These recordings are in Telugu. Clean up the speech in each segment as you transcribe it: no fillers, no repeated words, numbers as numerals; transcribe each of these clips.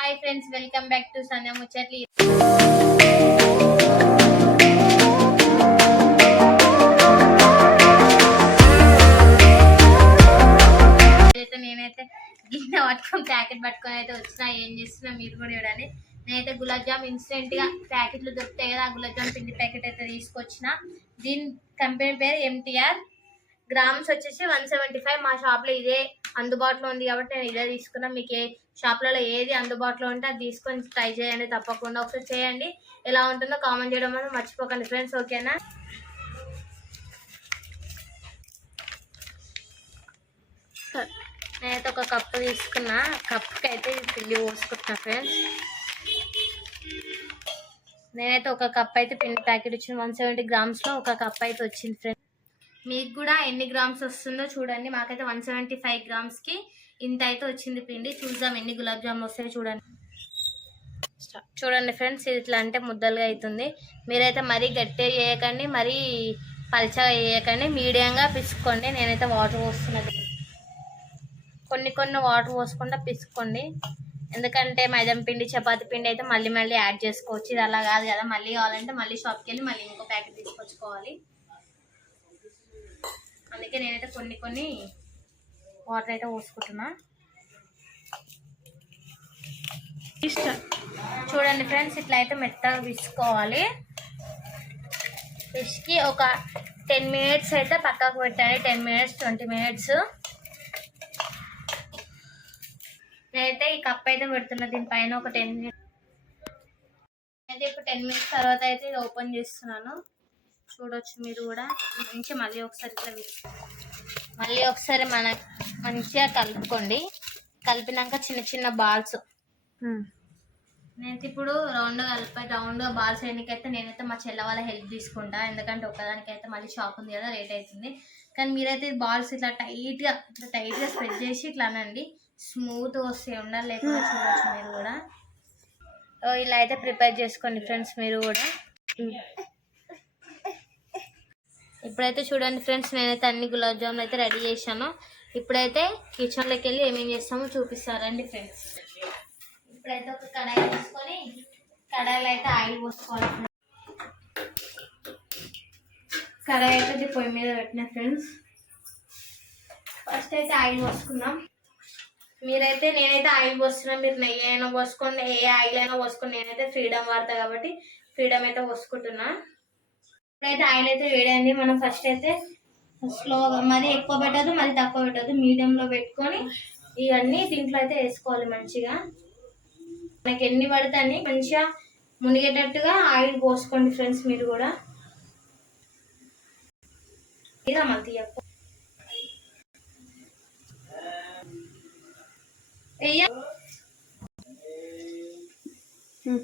Hi friends, welcome back to Sandhya ముచ్చట్లు. నేనైతే గిన్నె పట్టుకొని ప్యాకెట్ పట్టుకొని అయితే వచ్చినా. ఏం చేస్తున్నా మీరు కూడా చూడండి. నేనైతే గులాబ్ జామ్ ఇన్స్టెంట్ గా ప్యాకెట్లు దొరుకుతాయి కదా, ఆ గులాబ్ జామ్ పిండి ప్యాకెట్ అయితే తీసుకొచ్చిన. దీని కంపెనీ పేరు MTR. గ్రామ్స్ వచ్చేసి 175. మా షాప్ లో ఇదే అందుబాటులో ఉంది కాబట్టి నేను ఇదే తీసుకున్నా. మీకు ఏ షాప్లలో ఏది అందుబాటులో ఉంటే అది తీసుకొని ట్రై చేయండి. తప్పకుండా ఒకసారి చేయండి. ఎలా ఉంటుందో కామెంట్ చేయడం అనేది మర్చిపోకండి ఫ్రెండ్స్, ఓకేనా? నేనైతే ఒక కప్పు తీసుకున్నా. కప్పుకి అయితే పిండి పోసుకుంటున్నా ఫ్రెండ్స్. నేనైతే ఒక కప్ అయితే పిండి ప్యాకెట్ వచ్చింది. 170 grams లో ఒక కప్ అయితే వచ్చింది ఫ్రెండ్స్. మీకు కూడా ఎన్ని గ్రామ్స్ వస్తుందో చూడండి. మాకైతే 175 grams కి ఇంత అయితే వచ్చింది పిండి. చూద్దాం ఎన్ని గులాబ్ జాములు వస్తాయో చూడండి. చూడండి ఫ్రెండ్స్, ఇది ఇట్లా అంటే ముద్దలుగా అవుతుంది. మీరైతే మరీ గట్టిగా చేయకండి, మరీ పల్చగా చేయకండి, మీడియంగా పిసుకోండి. నేనైతే వాటర్ పోస్తున్నది. కొన్ని వాటర్ పోసుకుంటా పిసుకోండి. ఎందుకంటే మైదాం పిండి, చపాతి పిండి అయితే మళ్ళీ యాడ్ చేసుకోవచ్చు. ఇది అలా కాదు కదా, మళ్ళీ కావాలంటే మళ్ళీ షాప్కి వెళ్ళి మళ్ళీ ఇంకో ప్యాకెట్ తీసుకొచ్చుకోవాలి. అందుకే నేనైతే కొన్ని వాటర్ అయితే పోసుకుంటున్నా. చూడండి ఫ్రెండ్స్, ఇట్లా అయితే మెత్తగా పిసుకోవాలి. పిసికి ఒక 10 minutes అయితే పక్కకు పెట్టండి. 10 minutes 20 minutes. నేనైతే ఈ కప్ అయితే పెడుతున్నా దీనిపైన ఒక 10 minutes. అయితే ఇప్పుడు 10 minutes తర్వాత అయితే ఇది ఓపెన్ చేస్తున్నాను. చూడొచ్చు మీరు కూడా. మంచిగా మళ్ళీ ఒకసారి మంచిగా కలుపుకోండి. కలిపినాక చిన్న బాల్స్ నేనైతే ఇప్పుడు రౌండ్గా బాల్స్ వేయడానికైతే నేనైతే మా చెల్ల వాళ్ళ హెల్ప్ తీసుకుంటా. ఎందుకంటే ఒకదానికైతే మళ్ళీ షాప్ ఉంది కదా, లేట్ అవుతుంది. కానీ మీరైతే బాల్స్ ఇట్లా టైట్గా స్ప్రెడ్ చేసి ఇట్లా అనండి. స్మూత్ వస్తే ఉండాలి, లేకుండా చూడొచ్చు మీరు కూడా. ఇలా అయితే ప్రిపేర్ చేసుకోండి ఫ్రెండ్స్ మీరు కూడా. ఇప్పుడైతే చూడండి ఫ్రెండ్స్, నేనైతే అన్ని గులాబ్ జాములు అయితే రెడీ చేశాను. ఇప్పుడైతే కిచెన్లోకి వెళ్ళి ఏమేమి చేస్తామో చూపిస్తారండి ఫ్రెండ్స్. ఇప్పుడైతే ఒక కడాయి తీసుకొని కడాయిలో అయితే ఆయిల్ పోసుకోవాలి. కడాయి అయితే పొయ్యి మీద పెట్టిన ఫ్రెండ్స్. ఫస్ట్ అయితే ఆయిల్ పోసుకుందాం. నేనైతే ఆయిల్ పోస్తున్నా. మీరు నెయ్యి అయినా పోసుకోండి, ఏ ఆయిల్ అయినా పోసుకోండి. నేనైతే ఫ్రీడమ్ వాడతా కాబట్టి ఫ్రీడమ్ అయితే పోసుకుంటున్నా. ఇప్పుడైతే ఆయిల్ అయితే వేడండి. మనం ఫస్ట్ అయితే స్లోగా, మరీ ఎక్కువ పెట్టద్దు, మరీ తక్కువ పెట్టద్దు, మీడియంలో పెట్టుకొని ఇవన్నీ దీంట్లో అయితే వేసుకోవాలి. మంచిగా మనకి ఎన్ని పడితే అన్ని మంచిగా మునిగేటట్టుగా ఆయిల్ పోసుకోండి ఫ్రెండ్స్ మీరు కూడా. ఇదా మళ్ళీ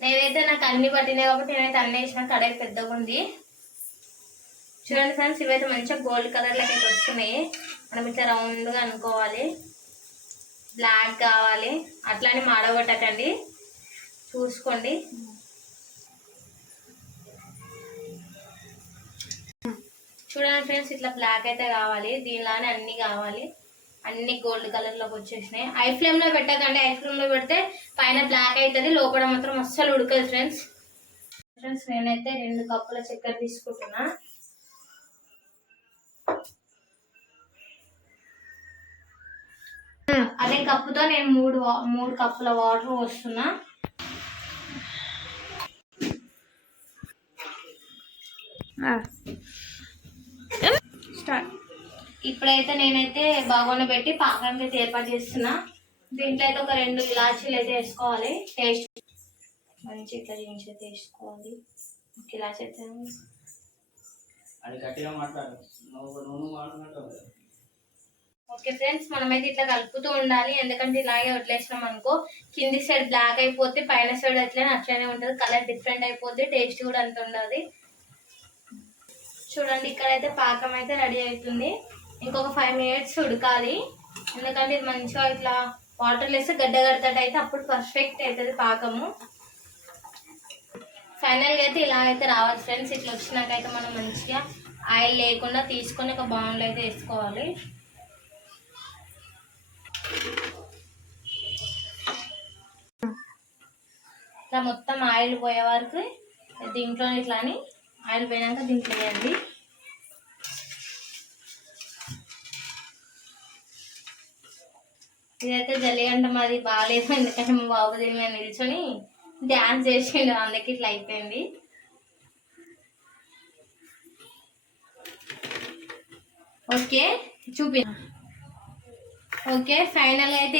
నేనైతే నాకు అన్ని పట్టినాయి కాబట్టి నేనైతే అన్నీ వేసిన. కడాయి పెద్దగా ఉంది. చూడండి ఫ్రెండ్స్, ఇవైతే మంచిగా గోల్డ్ కలర్ లెక్క వస్తున్నాయి. మనం ఇట్లా రౌండ్గా అనుకోవాలి. బ్లాక్ కావాలి, అట్లానే మాడగొట్టకండి, చూసుకోండి. చూడండి ఫ్రెండ్స్, ఇట్లా బ్లాక్ అయితే కావాలి. దీనిలానే అన్ని కావాలి. అన్ని గోల్డ్ కలర్లోకి వచ్చేసినాయి. హై ఫ్లేమ్లో పెట్టకండి. హై ఫ్లేమ్లో పెడితే పైన బ్లాక్ అవుతుంది, లోపల మాత్రం అస్సలు ఉడకదు ఫ్రెండ్స్. నేనైతే 2 కప్పుల చక్కెర తీసుకుంటున్నా. అదే కప్పుతో నేను 3 కప్పుల వాటర్ పోస్తున్నా. ఇప్పుడైతే నేనైతే బాగోన పెట్టి పాకానికి అయితే ఏర్పాటు చేస్తున్నా. దీంట్లో అయితే ఒక 2 ఇలాచీలు అయితే వేసుకోవాలి. టేస్ట్ మంచి ఇట్లా చేయించి అయితే వేసుకోవాలి. ఒక ఇలాచీ అయితే ఓకే ఫ్రెండ్స్, మనమైతే ఇట్లా కలుపుతూ ఉండాలి. ఎందుకంటే ఇలాగే వదిలేసినాం అనుకో కింది సైడ్ బ్లాక్ అయిపోతే పైన సైడ్ అట్లనే ఉంటుంది. కలర్ డిఫరెంట్ అయిపోతే టేస్ట్ కూడా అంత ఉండదు. చూడండి, ఇక్కడైతే పాకం అయితే రెడీ అవుతుంది. ఇంకొక 5 minutes ఉడకాలి. ఎందుకంటే ఇది మంచిగా ఇట్లా వాటర్ వేస్తే గడ్డ కడతాడు అయితే అప్పుడు పర్ఫెక్ట్ అవుతుంది పాకము. ఫైనల్గా అయితే ఇలా అయితే రావాలి ఫ్రెండ్స్. ఇట్లా వచ్చినాకైతే మనం మంచిగా ఆయిల్ లేకుండా తీసుకొని ఒక బౌల్లో అయితే వేసుకోవాలి. ఇట్లా మొత్తం ఆయిల్ పోయే వరకు దీంట్లో ఇట్లా అని ఆయిల్ పోయినాక దీంట్లో వేయండి. ఇదైతే జల్లిగంట మాది బాగాలేదు, ఎందుకంటే మా బాబు దీని మీద నిల్చొని డ్యాన్స్ చేసిండు, అందుకే ఇట్లా అయిపోయింది. ఓకే చూపి. ఓకే ఫైనల్ అయితే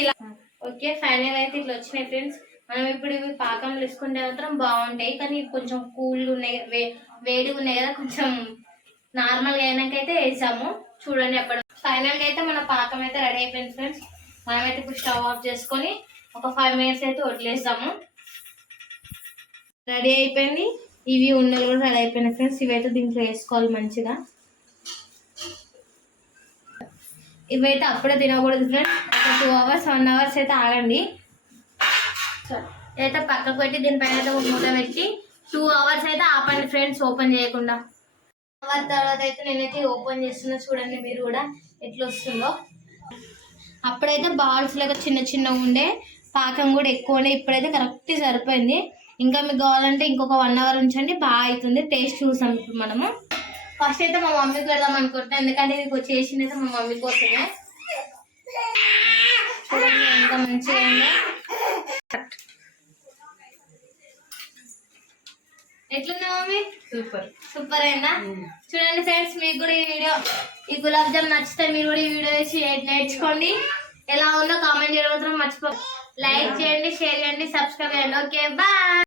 ఇట్లా వచ్చినాయి ఫ్రెండ్స్. మనం ఇప్పుడు ఇవి పాకంలో వేసుకుంటే మాత్రం బాగుంటాయి, కానీ కొంచెం కూల్గా ఉన్నాయి, వేడిగా ఉన్నాయి కదా, కొంచెం నార్మల్గా అయినాకైతే వేసాము. చూడండి అప్పుడు ఫైనల్గా అయితే మన పాకం అయితే రెడీ అయిపోయింది ఫ్రెండ్స్. మనమైతే ఇప్పుడు స్టవ్ ఆఫ్ చేసుకొని ఒక 5 minutes అయితే వదిలేసాము. రెడీ అయిపోయింది. ఇవి ఉండలు కూడా రెడీ అయిపోయినాయి ఫ్రెండ్స్. ఇవైతే దీంట్లో వేసుకోవాలి మంచిగా. ఇవైతే అప్పుడే తినకూడదు ఫ్రెండ్స్, ఒక 2 hours 1 hours అయితే ఆగండి. ఇదైతే పక్కకు పెట్టి దీనిపైన అయితే మూత పెట్టి 2 hours అయితే ఆపండి ఫ్రెండ్స్, ఓపెన్ చేయకుండా. అవర్ తర్వాత అయితే నేనైతే ఓపెన్ చేస్తున్నా, చూడండి మీరు కూడా ఎట్లా వస్తుందో. అప్పుడైతే బాల్స్ లాగా చిన్న చిన్నగా ఉండే, పాకం కూడా ఎక్కువ ఉండే, ఇప్పుడైతే కరెక్ట్ సరిపోయింది. ఇంకా మీకు కావాలంటే ఇంకొక 1 hour ఉంచండి, బాగా అవుతుంది. టేస్ట్ చూసాం ఇప్పుడు మనము. ఫస్ట్ అయితే మా మమ్మీకి పెడదాం అనుకుంటున్నాను, ఎందుకంటే ఇది చేసింది అయితే మా మమ్మీ కోసమే. చూడండి ఎంత మంచిగా ఉందో. ఎట్లుందా మమ్మీ? సూపర్ అయిందా? చూడండి ఫ్రెండ్స్, మీకు కూడా ఈ గులాబ్ జామ్ నచ్చితే మీరు కూడా ఈ వీడియో వేసి నేర్చుకోండి. ఎలా ఉందో కామెంట్ చేయడం మాత్రం మర్చిపో. లైక్ చేయండి, షేర్ చేయండి, సబ్స్క్రైబ్ చేయండి. Okay bye.